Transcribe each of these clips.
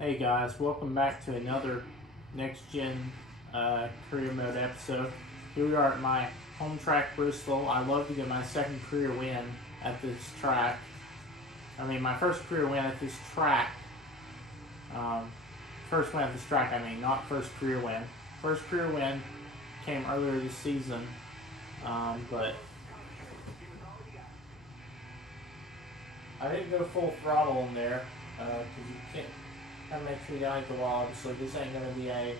Hey guys, welcome back to another Next Gen career mode episode. Here we are at my home track, Bristol. I love to get my second career win at this track. My first career win at this track. Um, First win at this track, not first career win. First career win came earlier this season, but I didn't go full throttle in there because you can't. That makes me like the wall. Obviously, this ain't going to be a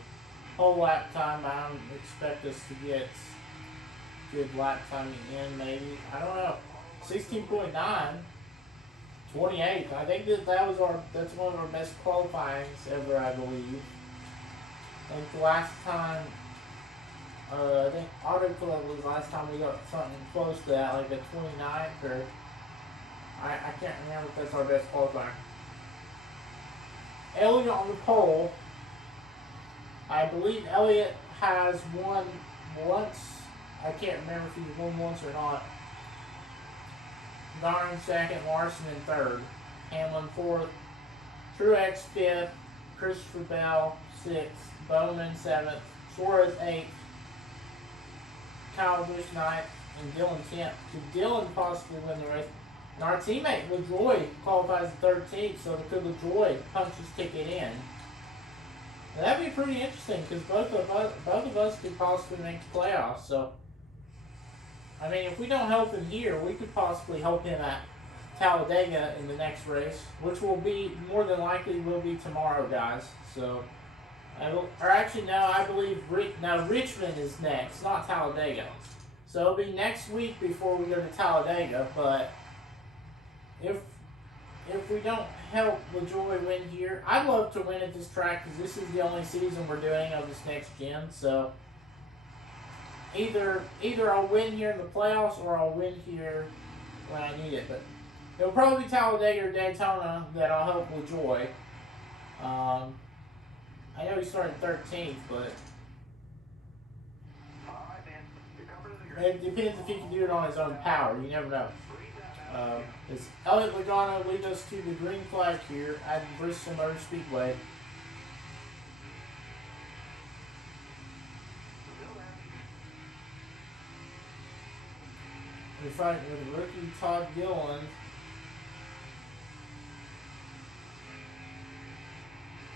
whole lap time. I don't expect us to get good lap timing in, maybe. I don't know. 16.9, 28. I think that's one of our best qualifyings ever, I believe. I think the last time, I think Auto Club was the last time we got something close to that, like a 29th, or I can't remember if that's our best qualifying. Elliott on the pole. I believe Elliott has won once. I can't remember if he's won once or not. Garner in second, Larson in third, Hamlin fourth, Truex fifth, Christopher Bell sixth, Bowman seventh, Suarez eighth, Kyle Busch ninth, and Dylan 10th. Could Dylan possibly win the race? And our teammate LaJoy qualifies 13th, so could LaJoy punch his ticket in? Now, that'd be pretty interesting because both of us could possibly make the playoffs. So, if we don't help him here, we could possibly help him at Talladega in the next race, which will be more than likely will be tomorrow, guys. So, I believe Richmond is next, not Talladega. So it'll be next week before we go to Talladega, but if we don't help LaJoy win here, I'd love to win at this track because this is the only season we're doing of this next gen. So either I'll win here in the playoffs or I'll win here when I need it. But it'll probably be Talladega or Daytona that I'll help LaJoy. I know he started 13th, but it depends if he can do it on his own power. You never know. As Elliott Logano leads us to the green flag here at Bristol Motor Speedway. We're fighting with rookie Todd Gilliland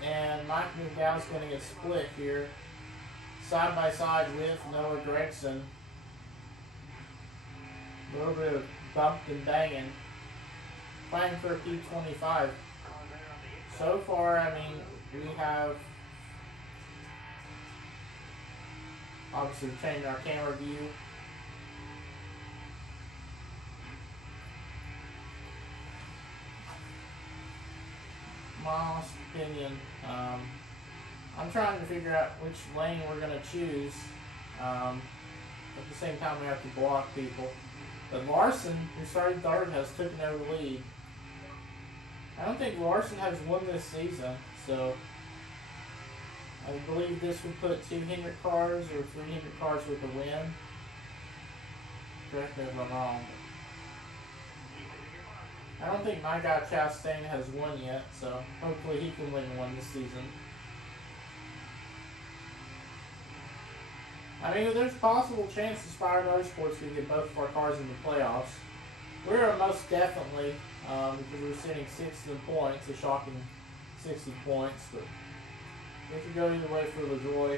and Mike McDowell's going to get split here, side by side with Noah Gragson. A little bit of bumped and banging, fighting for a P25. So far, we have obviously changed our camera view. My honest opinion, I'm trying to figure out which lane we're going to choose. At the same time, we have to block people. But Larson, who started third, has taken over the lead. I don't think Larson has won this season, so I believe this would put 2 Hendrick cars or 3 Hendrick cars with a win. Correct me if I'm wrong. I don't think my guy Chastain has won yet, so hopefully he can win one this season. There's a possible chance that Spire Motorsports could get both of our cars in the playoffs. We're most definitely, because we're sitting 6th in points, a shocking 60 points, but it could go either way for LaJoy.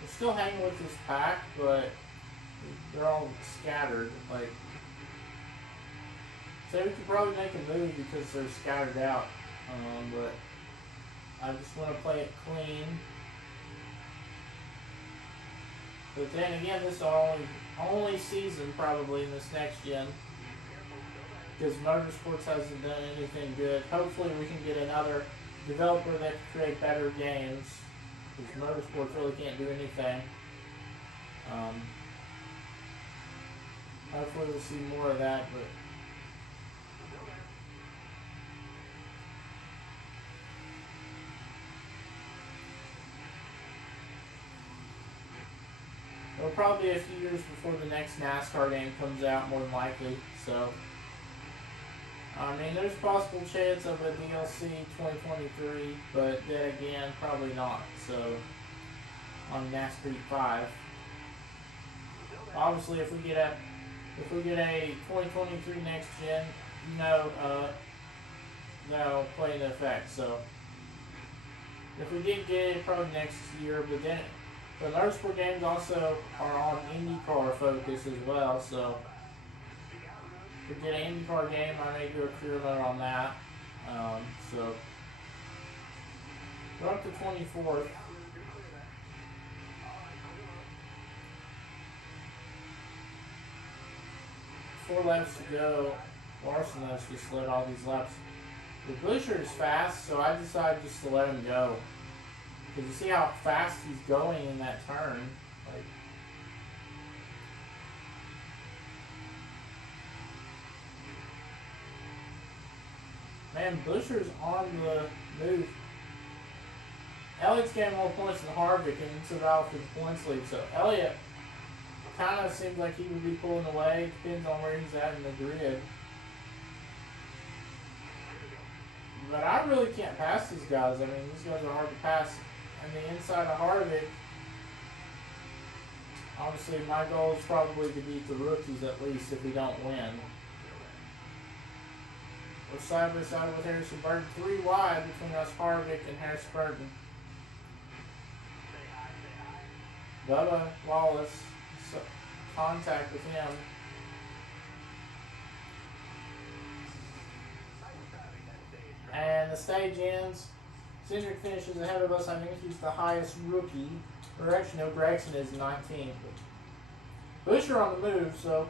We're still hanging with this pack, but they're all scattered. So we could probably make a move because they're scattered out, but I just want to play it clean. But then again, this is our only season probably in this next gen because Motorsports hasn't done anything good. Hopefully we can get another developer that can create better games because Motorsports really can't do anything. Hopefully we'll see more of that, but it'll probably be a few years before the next NASCAR game comes out, more than likely. So, I mean, there's possible chance of a DLC 2023, but then again, probably not. So, on Nascar Heat 5. Obviously, if we get a 2023 next gen, that'll play into effect. So, if we did get it, probably next year. But then, the motorsport games also are on IndyCar focus as well. So, if we get an IndyCar game, I may do a career mode on that. So, we're up to 24th. 4 laps to go. Larson has just led all these laps. The Busher is fast, so I decided just to let him go. Because you see how fast he's going in that turn. Like, man, Busher's on the move. Elliott's getting more points than Harvick, and it's about for the points lead. So Elliott kind of seems like he would be pulling away. Depends on where he's at in the grid. But I really can't pass these guys. I mean, these guys are hard to pass. And the inside of Harvick, obviously my goal is probably to beat the rookies at least if we don't win. We're side by side with Harrison Burton. 3 wide between us, Harvick and Harrison Burton. Bubba Wallace, contact with him. And the stage ends. Cindric finishes ahead of us. I think he's the highest rookie. Or actually, no, Gregson is 19th. Busher on the move, so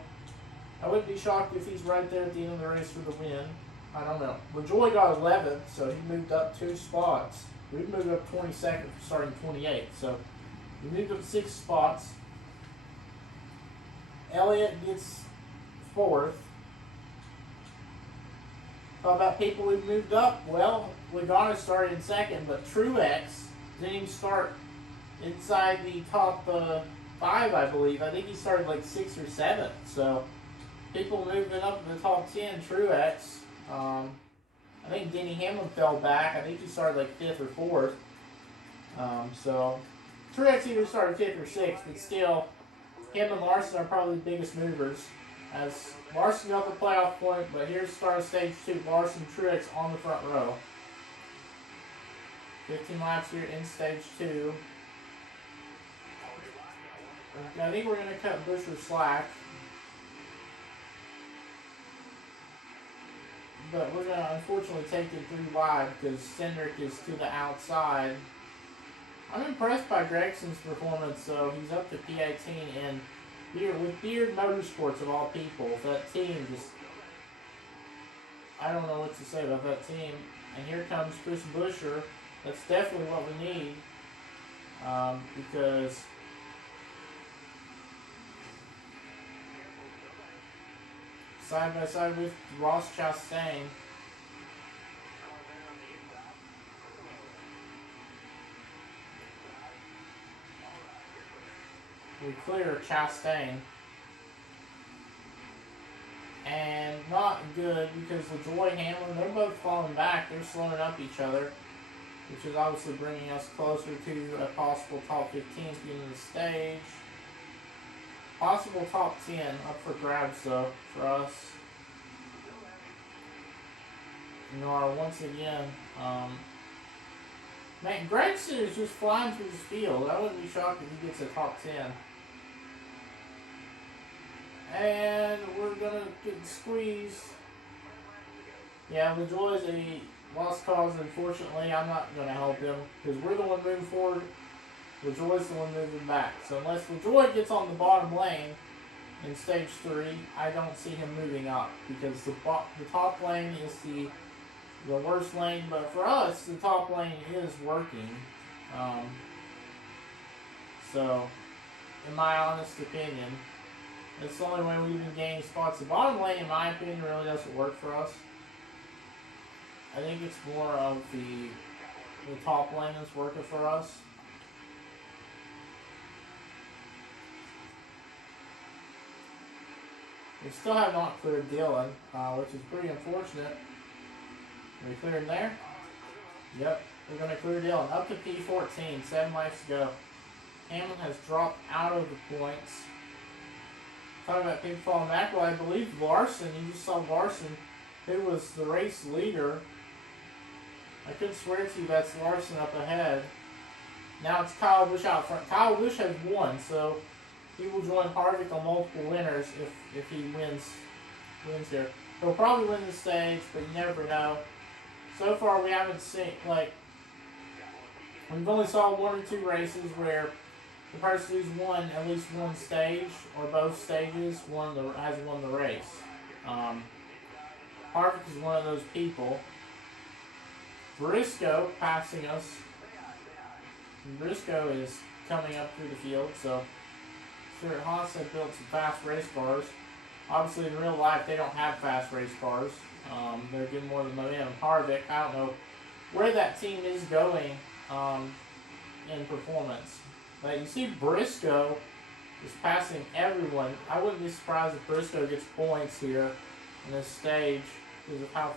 I wouldn't be shocked if he's right there at the end of the race for the win. I don't know. LaJoy got 11th, so he moved up 2 spots. We moved up 22nd, starting 28th. So we moved up 6 spots. Elliott gets 4th. How about people who moved up? Well, Logano started in 2nd, but Truex didn't even start inside the top 5, I believe. I think he started like 6th or 7th. So people moving up to the top 10. Truex. I think Denny Hamlin fell back. I think he started like 5th or 4th. So Truex either started 5th or 6th, but still, him and Larson are probably the biggest movers. As Larson got the playoff point, but here's start of stage 2. Larson, Truex on the front row. 15 laps here in stage 2. I think we're going to cut Busher slack. But we're going to unfortunately take him 3 wide because Cindric is to the outside. I'm impressed by Gregson's performance, so he's up to P18 and with Beard Motorsports of all people. That team just, I don't know what to say about that team. And here comes Chris Busher. That's definitely what we need because side by side with Ross Chastain. We clear Chastain. And not good because LaJoy Hamlin, they're both falling back. They're slowing up each other, which is obviously bringing us closer to a possible top 15 at the end of the stage. Possible top 10 up for grabs though for us. Once again, man, Gregson is just flying through the field. I wouldn't be shocked if he gets a top 10. And we're gonna get squeezed. Yeah, LaJoy's a lost cause, unfortunately. I'm not gonna help him because we're the one moving forward. LaJoy's the one moving back. So unless LaJoy gets on the bottom lane in stage 3, I don't see him moving up because the top lane is the worst lane. But for us, the top lane is working. So, in my honest opinion, it's the only way we even gain spots. The bottom lane, in my opinion, really doesn't work for us. I think it's more of the top lane that's working for us. We still have not cleared Dylan, which is pretty unfortunate. Are we clearing there? Yep, we're going to clear Dylan. Up to P14, 7 laps to go. Hamlin has dropped out of the points. Talking about people falling back, well, I believe Larson, you just saw Larson, who was the race leader. I could swear to you that's Larson up ahead. Now it's Kyle Busch out front. Kyle Busch has won, so he will join Harvick on multiple winners if he wins here. He'll probably win the stage, but you never know. So far, we haven't seen, like, we've only saw 1 or 2 races where the person who's won at least one stage or both stages has won the race. Harvick is one of those people. Briscoe passing us. Briscoe is coming up through the field, so Stuart Haas had built some fast race cars. Obviously, in real life, they don't have fast race cars. They're getting more than momentum. Harvick, I don't know where that team is going in performance. But you see Briscoe is passing everyone. I wouldn't be surprised if Briscoe gets points here in this stage because of how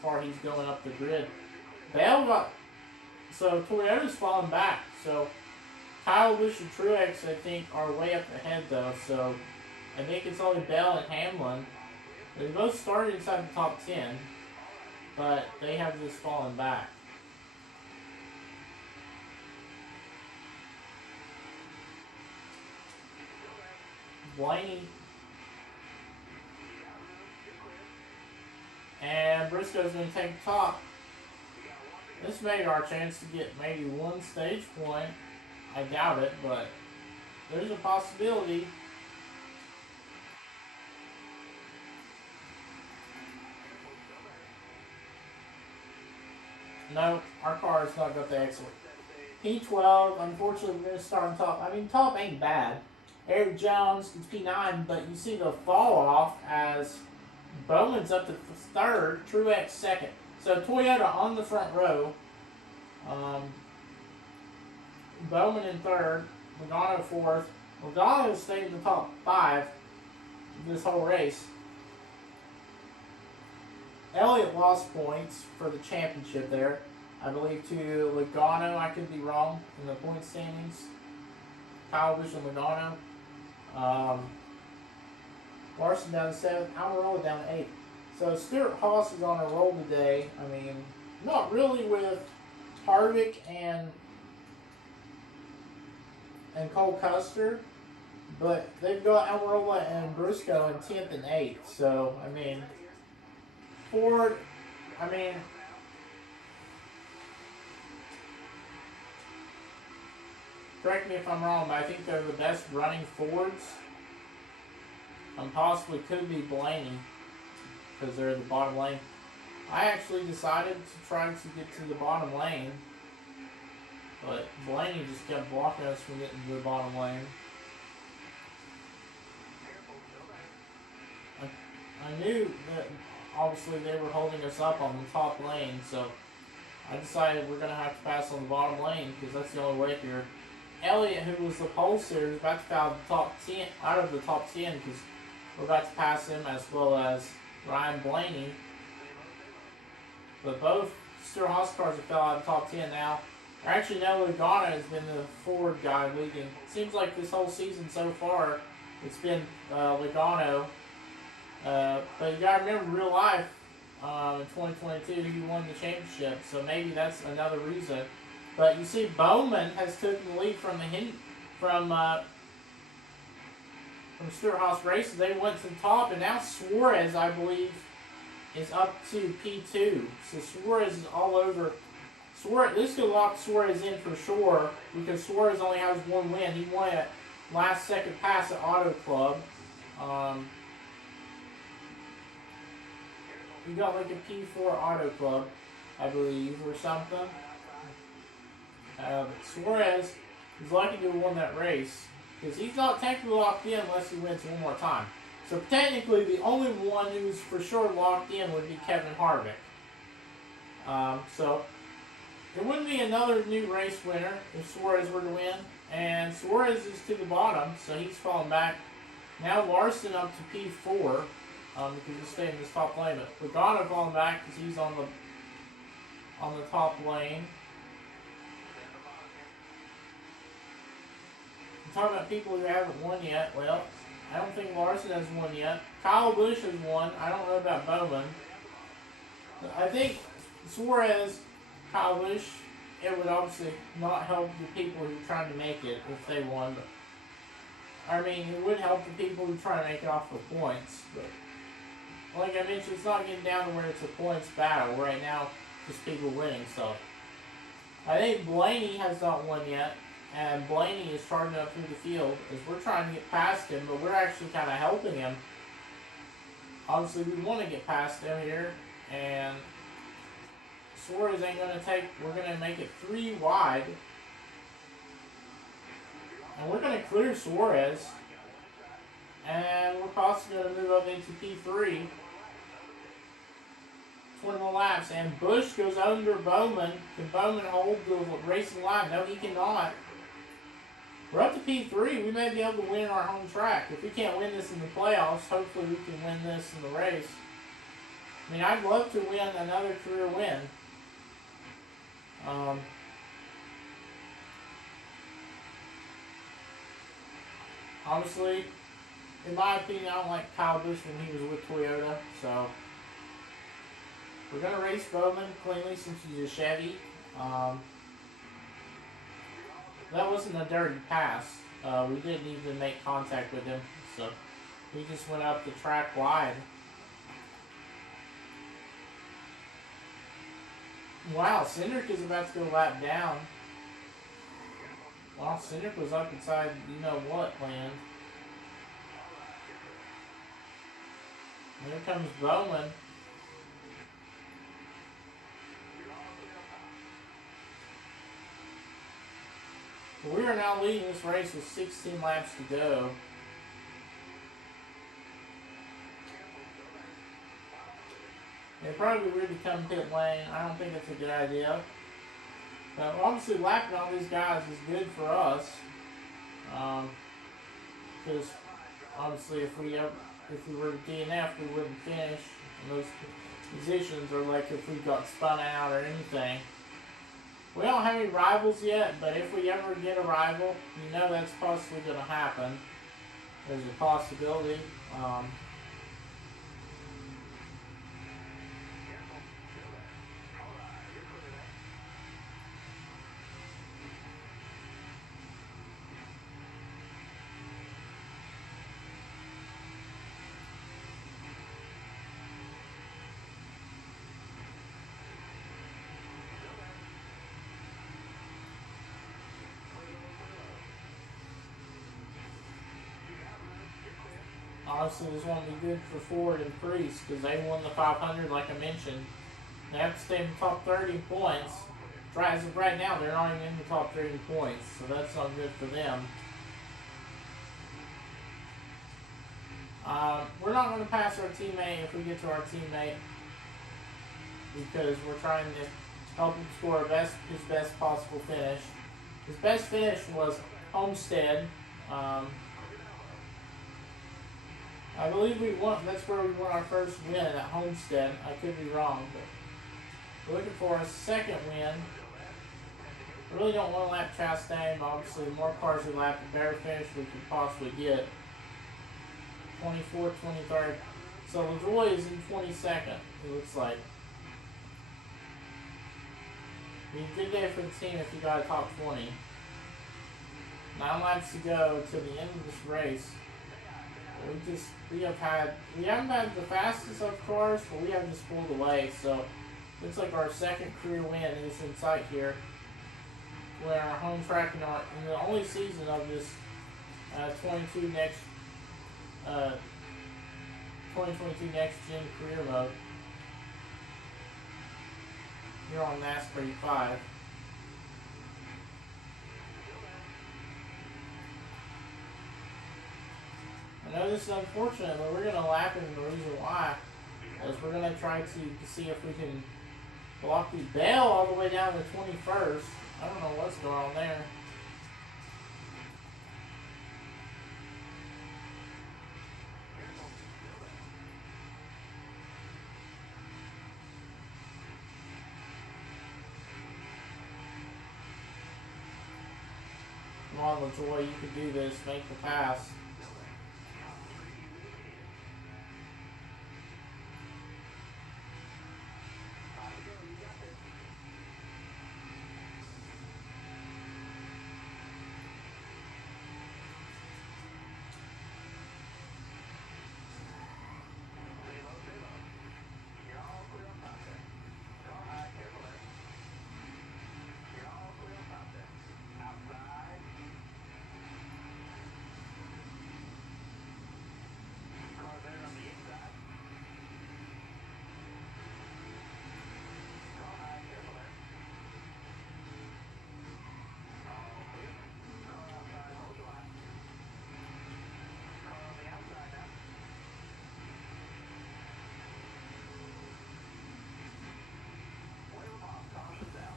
far he's going up the grid. So Toyota's falling back. So Kyle Busch and Truex, I think, are way up ahead though. So I think it's only Bell and Hamlin. They both started inside the top 10, but they have just fallen back. Blaney and Briscoe's going to take the top. This may be our chance to get maybe 1 stage point. I doubt it, but there's a possibility. No, our car has not got the excellent. P12, unfortunately, we're going to start on top. I mean, top ain't bad. Eric Jones gets P9, but you see the fall off as Bowman's up to 3rd, Truex 2nd. So Toyota on the front row. Bowman in 3rd, Logano 4th. Logano stayed in the top 5 this whole race. Elliott lost points for the championship there. I believe to Logano, I could be wrong in the point standings. Kyle Busch and Logano. Larson down to 7th, Almirola down to 8th. So Stuart Haas is on a roll today. I mean, not really with Harvick and Cole Custer, but they've got Almirola and Briscoe in 10th and 8th. So, I mean, Ford, correct me if I'm wrong, but I think they're the best running Fords. Possibly could be Blaney, because they're in the bottom lane. I actually decided to try to get to the bottom lane, but Blaney just kept blocking us from getting to the bottom lane. I knew that obviously they were holding us up on the top lane, so I decided we're going to have to pass on the bottom lane because that's the only way here. Elliott, who was the pole sitter, is about to foul the top 10 out of the top 10 because we're about to pass him as well as Ryan Blaney. But both Stuart Haas cars have fell out of the top 10 now. Actually, no, Logano has been the Ford guy leading. It seems like this whole season so far, it's been Logano. But you got to remember, real life, in 2022, he won the championship. So maybe that's another reason. But you see, Bowman has taken the lead from Stuart Haas races. They went to the top, and now Suarez, I believe, is up to P2. So Suarez is all over. This could lock Suarez in for sure because Suarez only has 1 win. He won a last second pass at Auto Club. He got like a P4 Auto Club, I believe, or something. But Suarez is lucky to have won that race because he's not technically locked in unless he wins one more time. So technically, the only one who's for sure locked in would be Kevin Harvick. So there wouldn't be another new race winner if Suarez were to win. And Suarez is to the bottom, so he's falling back. Now Larson up to P4 because he's staying in this top lane. But Pagano falling back because he's on the top lane. I'm talking about people who haven't won yet. Well, I don't think Larson has won yet. Kyle Busch has won. I don't know about Bowman. I think Suarez, Kyle Busch, it would obviously not help the people who are trying to make it if they won. But, I mean, it would help the people who try to make it off for points. But like I mentioned, it's not getting down to where it's a points battle. Right now, just people winning stuff. I think Blaney has not won yet. And Blaney is charging up through the field as we're trying to get past him, but we're actually kind of helping him. Obviously, we want to get past him here, and Suarez ain't going to take, we're going to make it 3 wide. And we're going to clear Suarez, and we're possibly going to move up into P3. 20 more laps, and Busch goes under Bowman. Can Bowman hold the racing line? No, he cannot. We're up to P3. We may be able to win our home track. If we can't win this in the playoffs, hopefully we can win this in the race. I mean, I'd love to win another career win. Obviously, in my opinion, I don't like Kyle Busch when he was with Toyota. So, we're going to race Bowman cleanly since he's a Chevy. That wasn't a dirty pass. We didn't even make contact with him, so he just went up the track wide. Wow, Cindric is about to go lap down. Wow, Cindric was up inside you-know-what land. Here comes Bowman. We are now leading this race with 16 laps to go. It probably would become pit lane. I don't think that's a good idea. But obviously lapping all these guys is good for us. Because obviously if we were to DNF, we wouldn't finish in those positions, or like if we got spun out or anything. We don't have any rivals yet, but if we ever get a rival, that's possibly going to happen. There's a possibility. Obviously, this won't be good for Ford and Priest because they won the 500, like I mentioned. They have to stay in the top 30 points. As of right now, they're not even in the top 30 points, so that's not good for them. We're not going to pass our teammate if we get to our teammate because we're trying to help him score his best possible finish. His best finish was Homestead. I believe that's where we won our first win at Homestead. I could be wrong, but we're looking for a second win. I really don't want to lap Chastain. Obviously, the more cars we lap, the better finish we could possibly get. 24th, 23rd. So LaJoy is in 22nd, it looks like. Be a good day for the team if you got a top 20. 9 laps to go to the end of this race. We haven't had the fastest of cars, but we have just pulled away. So looks like our second career win is in sight here. We're in our home track in the only season of this 2022 next gen career mode. Here on Nascar Heat 5. I know this is unfortunate, but we're going to lap it, and the reason why is we're going to try to see if we can block the Bell all the way down to 21st. I don't know what's going on there. Come on, LaJoy, you can do this. Make the pass.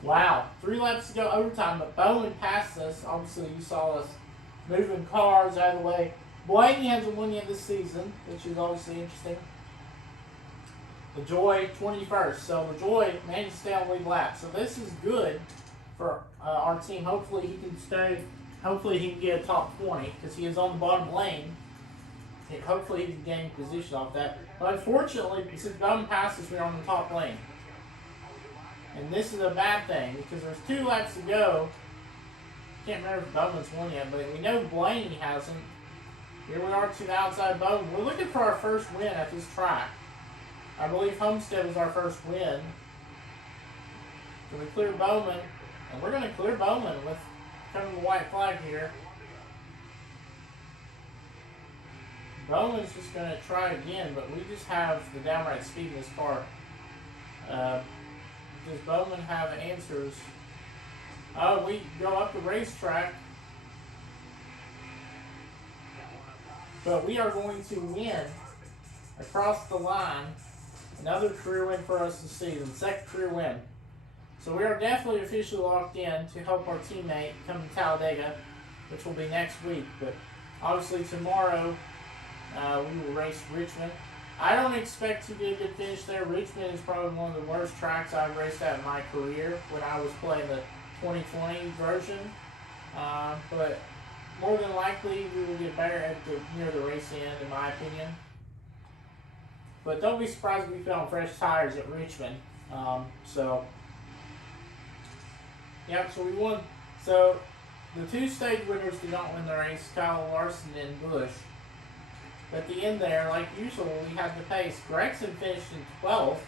Wow, 3 laps to go overtime, but Bowman passed us. Obviously, you saw us moving cars out of the way. Blaney hasn't won yet this season, which is obviously interesting. LaJoy, 21st. So LaJoy managed to stay on lead lap. So this is good for our team. Hopefully he can stay. Hopefully he can get a top 20 because he is on the bottom lane. Hopefully he can gain position off that. But unfortunately, since Bowman passed us, we're on the top lane. And this is a bad thing because there's 2 laps to go. Can't remember if Bowman's won yet, but we know Blaney hasn't. Here we are to the outside Bowman. We're looking for our first win at this track. I believe Homestead was our first win. So we clear Bowman, and we're going to clear Bowman with kind of the white flag here. Bowman's just going to try again, but we just have the downright speed in this car. Does Bowman have answers? Oh, we go up the racetrack. But we are going to win across the line. Another career win for us this season. Second career win. So we are definitely officially locked in to help our teammate come to Talladega, which will be next week. But obviously tomorrow we will race Richmond. I don't expect to get a good finish there. Richmond is probably one of the worst tracks I've raced at in my career when I was playing the 2020 version. But more than likely, we will get better at near the race end, in my opinion. But don't be surprised if we found fresh tires at Richmond. Yep, so we won. So the 2 stage winners did not win the race, Kyle Larson and Bush. At the end there, like usual, we had the pace. Gregson finished in 12th.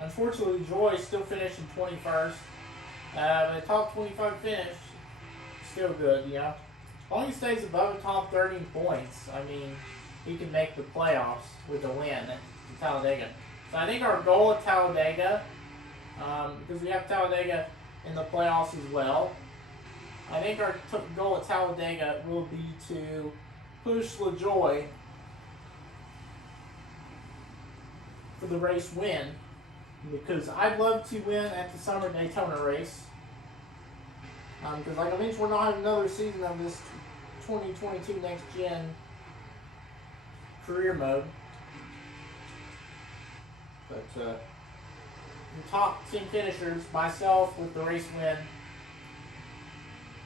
Unfortunately, Joy still finished in 21st. But a top 25 finish, still good, you know. As long as he stays above the top 30 points, I mean, he can make the playoffs with a win at Talladega. So I think our goal at Talladega, because we have Talladega in the playoffs as well, I think our goal at Talladega will be to push LaJoy for the race win, because I'd love to win at the Summer Daytona race. Because like I mentioned, we're not having another season of this 2022 Next Gen career mode. But the top 10 finishers, myself with the race win,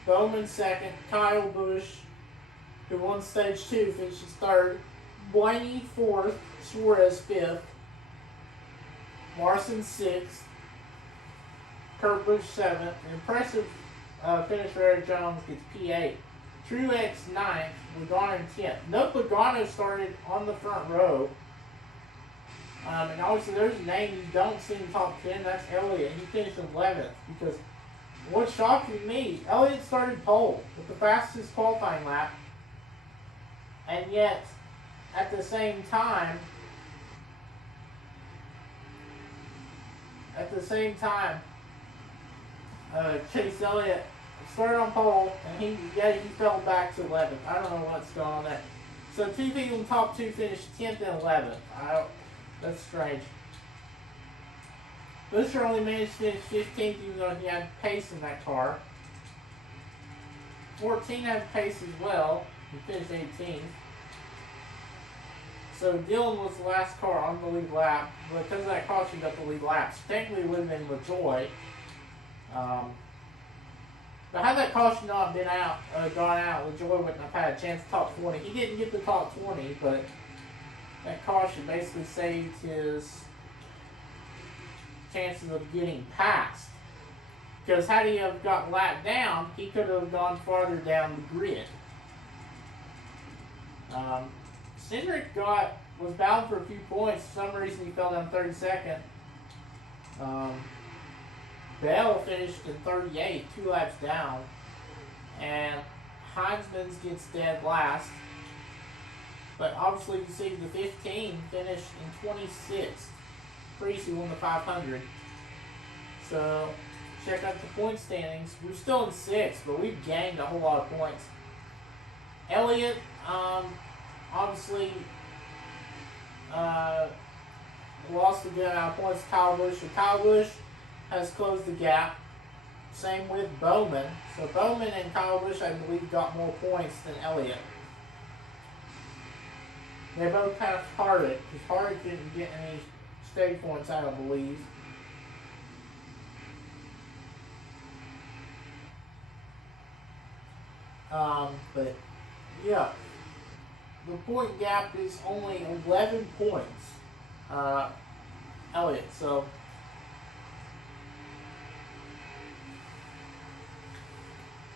Bowman second, Kyle Busch, who won stage 2, finishes 3rd, Blaney 4th, Suarez 5th, Larson 6th, Kurt Busch 7th. An impressive finish for Eric Jones, gets P8. Truex 9th, Logano 10th. Note Logano started on the front row. And obviously there's a name you don't see in the top 10, that's Elliott. He finished 11th, because what shocked me, Elliott started pole with the fastest qualifying lap. And yet, at the same time, Chase Elliott started on pole, and he fell back to 11th. I don't know what's going on there. So 2 people in the top 2 finished 10th and 11th. That's strange. Busher only managed to finish 15th, even though he had pace in that car. 14 had pace as well. He finished 18th. So Dillon was the last car on the lead lap. But because of that caution, he got the lead lap. So technically it would have been LaJoy. But had that caution not been gone out, LaJoy wouldn't have had a chance to top 20. He didn't get the top 20, but that caution basically saved his chances of getting past. Because had he have got lapped down, he could have gone farther down the grid. Cindric was bound for a few points. For some reason, he fell down 32nd. Bell finished in 38, 2 laps down. And Heinzman's gets dead last. But obviously, you see the 15 finished in 26th. Preece won the 500. So, check out the point standings. We're still in 6th, but we've gained a whole lot of points. Elliott, obviously, lost a good amount of points to Kyle Busch. So Kyle Busch has closed the gap. Same with Bowman. So Bowman and Kyle Busch, I believe, got more points than Elliott. They both have Harvick, because Harvick didn't get any stage points, I don't believe. But yeah, the point gap is only 11 points. Elliott, so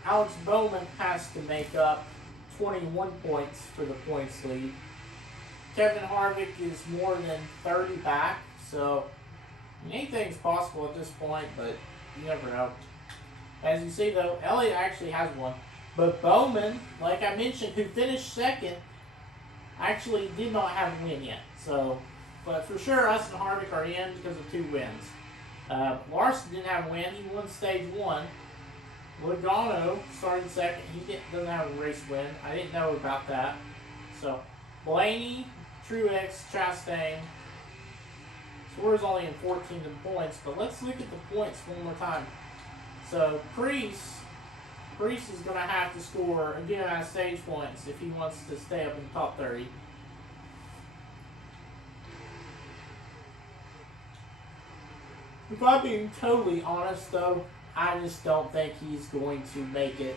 Alex Bowman has to make up 21 points for the points lead. Kevin Harvick is more than 30 back, so anything's possible at this point, but you never know. As you see, though, Elliott actually has one. But Bowman, like I mentioned, who finished second, actually did not have a win yet. So, but for sure, us and Harvick are in because of 2 wins. Larson didn't have a win. He won stage 1. Logano started second. He doesn't have a race win. I didn't know about that. So, Blaney, Truex, Chastain. Swerve's only in 14 points, but let's look at the points one more time. So, Preece is going to have to score a good amount of stage points if he wants to stay up in the top 30. If I'm being totally honest, though, I just don't think he's going to make it.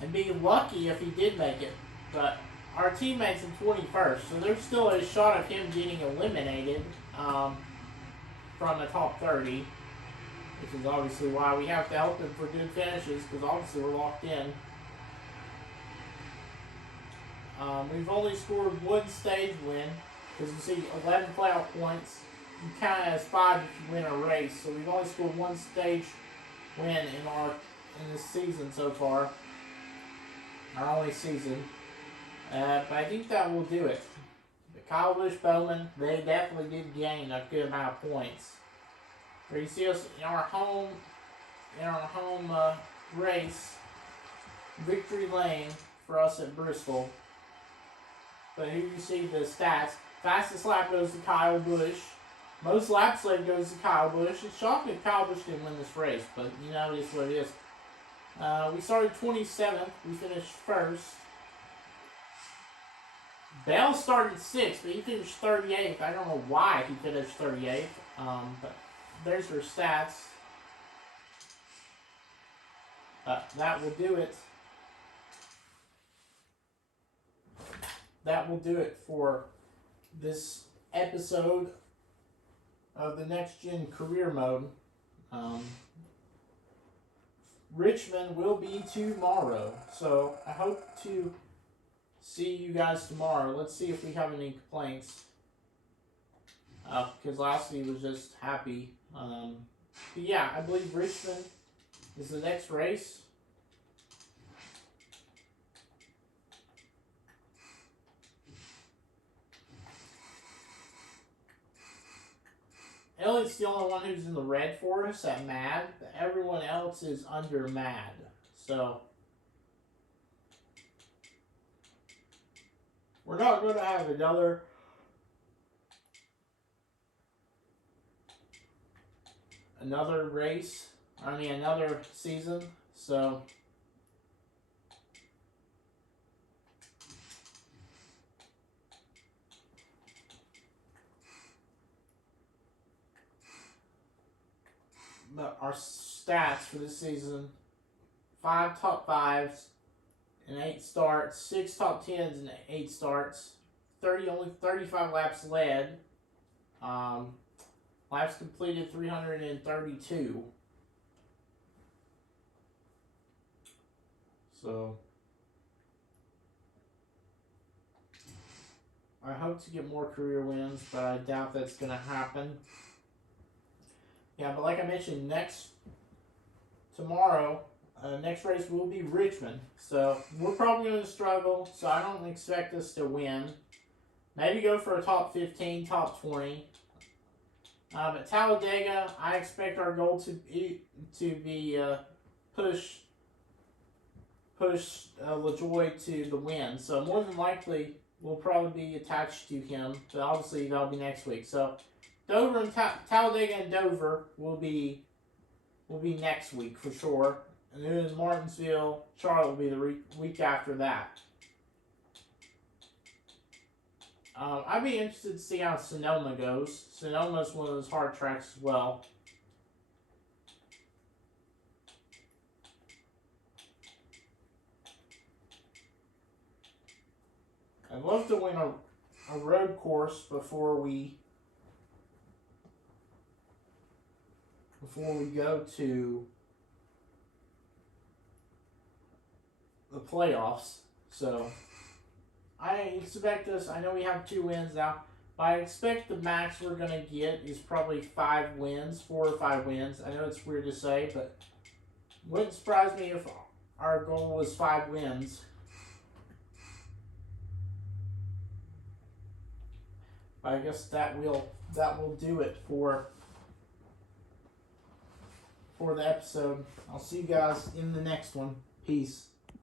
And be lucky if he did make it. But our teammate's in 21st, so there's still a shot of him getting eliminated from the top 30. Which is obviously why we have to help him for good finishes, because obviously we're locked in. We've only scored 1 stage win, because you see 11 playoff points. You count it as 5 if you win a race. So we've only scored 1 stage win in this season so far. Our only season. But I think that will do it. But Kyle Busch, Bowman, they definitely did gain a good amount of points. Where you see us in our home race, victory lane for us at Bristol. But here you see the stats. Fastest lap goes to Kyle Busch. Most laps saved goes to Kyle Busch. It's shocking if Kyle Busch didn't win this race, but you know, it is what it is. We started 27th. We finished 1st. Bell started 6th, but he finished 38th. I don't know why he finished 38th. But there's her stats. That will do it. That will do it for this episode of the Next Gen Career Mode. Richmond will be tomorrow, so I hope to see you guys tomorrow. Let's see if we have any complaints. Because last week was just happy. But yeah, I believe Richmond is the next race. Elliott's the only one who's in the red for us at MAD. But everyone else is under MAD. So we're not going to have another race. Another season. So but our stats for this season 5 top 5s and 8 starts, 6 top 10s and 8 starts, only 35 laps led. Laps completed 332. So I hope to get more career wins, but I doubt that's going to happen. Yeah, but like I mentioned, tomorrow, next race will be Richmond. So we're probably going to struggle, so I don't expect us to win. Maybe go for a top 15, top 20. But Talladega, I expect our goal to be push LaJoie to the win. So more than likely, we'll probably be attached to him. But obviously, that'll be next week. So Dover and Talladega and Dover will be next week for sure. And then Martinsville, Charlotte will be the week after that. I'd be interested to see how Sonoma goes. Sonoma's one of those hard tracks as well. I'd love to win a road course before we go to the playoffs. So I expect us. I know we have 2 wins now, but I expect the max we're gonna get is probably 5 wins, 4 or 5 wins. I know it's weird to say, but wouldn't surprise me if our goal was 5 wins. I guess that will do it for the episode. I'll see you guys in the next one. Peace.